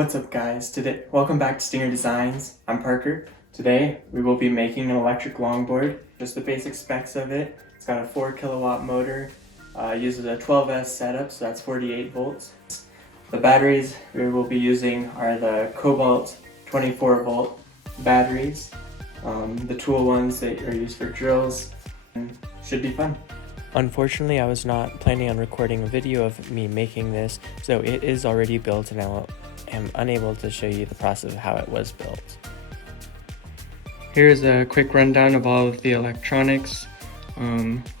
What's up guys? Welcome back to Stinger Designs. I'm Parker. Today we will be making an electric longboard. Just the basic specs of it. It's got a 4 kilowatt motor, uses a 12S setup, so that's 48 volts. The batteries we will be using are the Kobalt 24 volt batteries. The tool ones that are used for drills, and should be fun. Unfortunately, I was not planning on recording a video of me making this, so it is already built and I am unable to show you the process of how it was built. Here's a quick rundown of all of the electronics.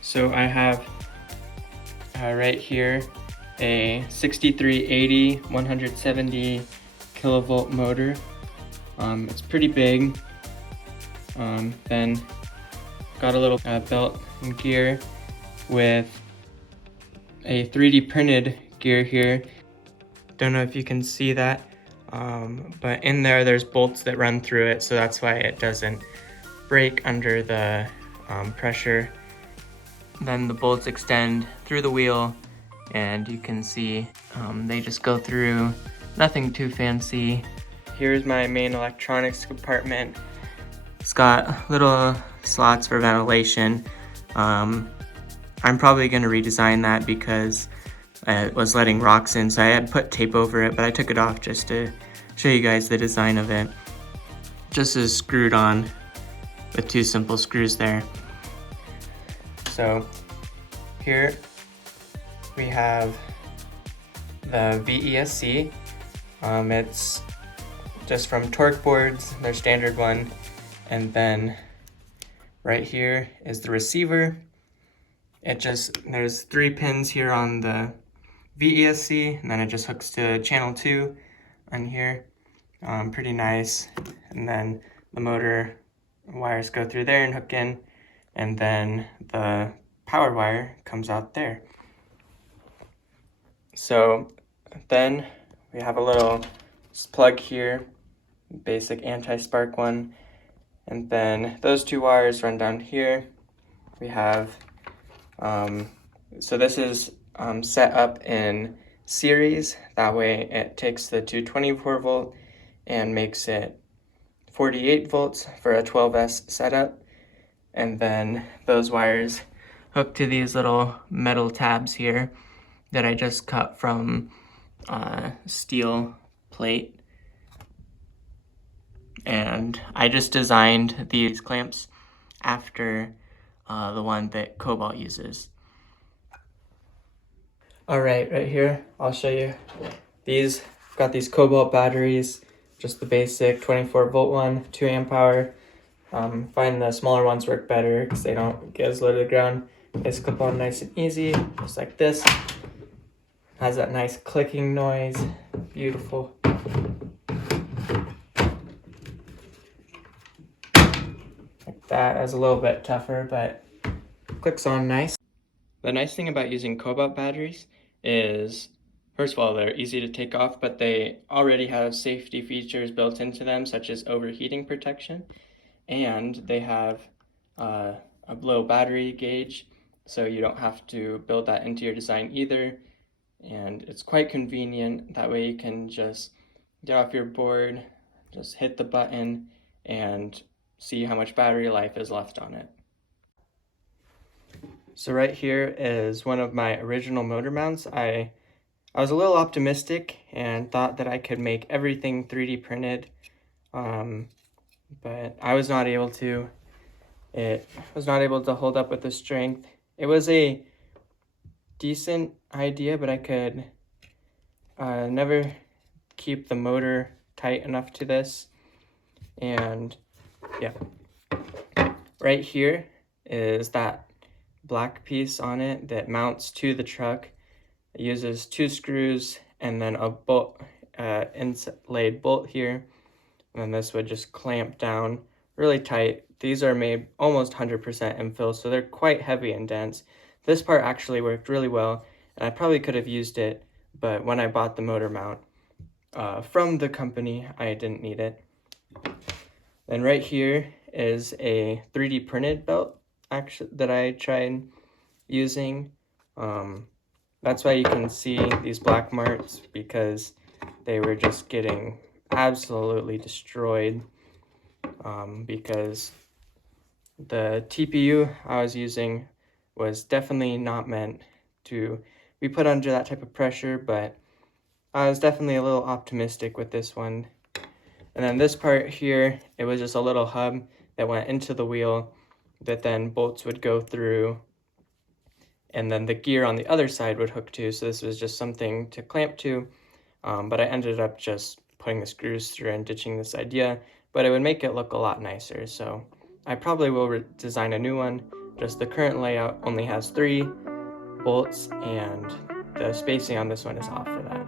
So I have right here a 6380 170 kilovolt motor. It's pretty big. Then got a little belt and gear with a 3D printed gear here. Don't know if you can see that, but in there's bolts that run through it, so that's why it doesn't break under the pressure. Then the bolts extend through the wheel, and you can see they just go through, nothing too fancy. Here's my main electronics compartment. It's got little slots for ventilation. I'm probably going to redesign that because it was letting rocks in, so I had put tape over it, but I took it off just to show you guys the design of it. Just is screwed on with 2 simple screws there. So here we have the VESC. It's just from Torque boards, their standard one, and then right here is the receiver. There's 3 pins here on the VESC, and then it just hooks to channel 2 on here. Pretty nice. And then the motor wires go through there and hook in, and then the power wire comes out there. So then we have a little plug here, basic anti-spark one, and then those 2 wires run down here. We have so this is set up in series. That way it takes the 224 volt and makes it 48 volts for a 12S setup. And then those wires hook to these little metal tabs here that I just cut from steel plate. And I just designed these clamps after the one that Kobalt uses. Alright, right here, I'll show you these. I've got these Kobalt batteries, just the basic 24 volt one, 2 amp hour. Find the smaller ones work better because they don't get as low to the ground. They just clip on nice and easy, just like this. Has that nice clicking noise, beautiful. That is a little bit tougher, but clicks on nice. The nice thing about using Kobalt batteries is, first of all, they're easy to take off, but they already have safety features built into them, such as overheating protection, and they have a low battery gauge, so you don't have to build that into your design either, and it's quite convenient. That way you can just get off your board, just hit the button, and see how much battery life is left on it. So right here is one of my original motor mounts. I was a little optimistic and thought that I could make everything 3D printed, but I was not able to. It was not able to hold up with the strength. It was a decent idea, but I could never keep the motor tight enough to this. And yeah, right here is that black piece on it that mounts to the truck. It uses 2 screws and then a bolt, inlaid bolt here, and then this would just clamp down really tight. These are made almost 100% infill, so they're quite heavy and dense. This part actually worked really well, and I probably could have used it, but when I bought the motor mount from the company, I didn't need it. Then right here is a 3D printed belt that I tried using. That's why you can see these black marks, because they were just getting absolutely destroyed because the TPU I was using was definitely not meant to be put under that type of pressure, but I was definitely a little optimistic with this one. And then this part here, it was just a little hub that went into the wheel that then bolts would go through, and then the gear on the other side would hook to, so this was just something to clamp to, but I ended up just putting the screws through and ditching this idea, but it would make it look a lot nicer, so I probably will design a new one. Just the current layout only has 3 bolts, and the spacing on this one is off for that.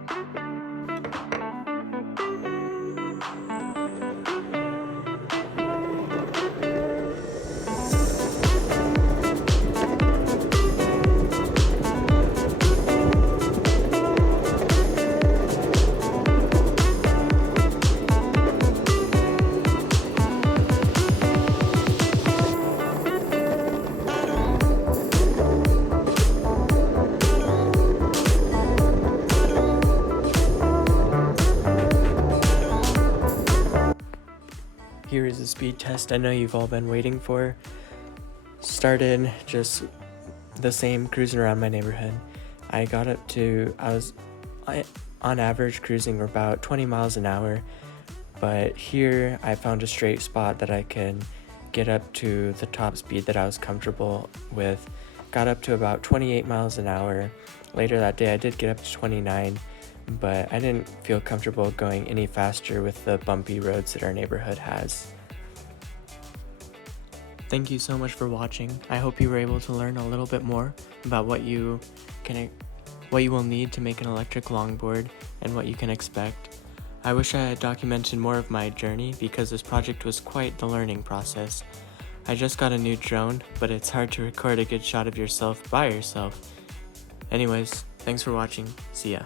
Here is a speed test I know you've all been waiting for. Started just the same, cruising around my neighborhood. I got up to, I was on average cruising about 20 miles an hour, but here I found a straight spot that I can get up to the top speed that I was comfortable with. Got up to about 28 miles an hour. Later that day I did get up to 29, but I didn't feel comfortable going any faster with the bumpy roads that our neighborhood has. Thank you so much for watching. I hope you were able to learn a little bit more about what you will need to make an electric longboard and what you can expect. I wish I had documented more of my journey because this project was quite the learning process. I just got a new drone, but it's hard to record a good shot of yourself by yourself. Anyways, thanks for watching. See ya.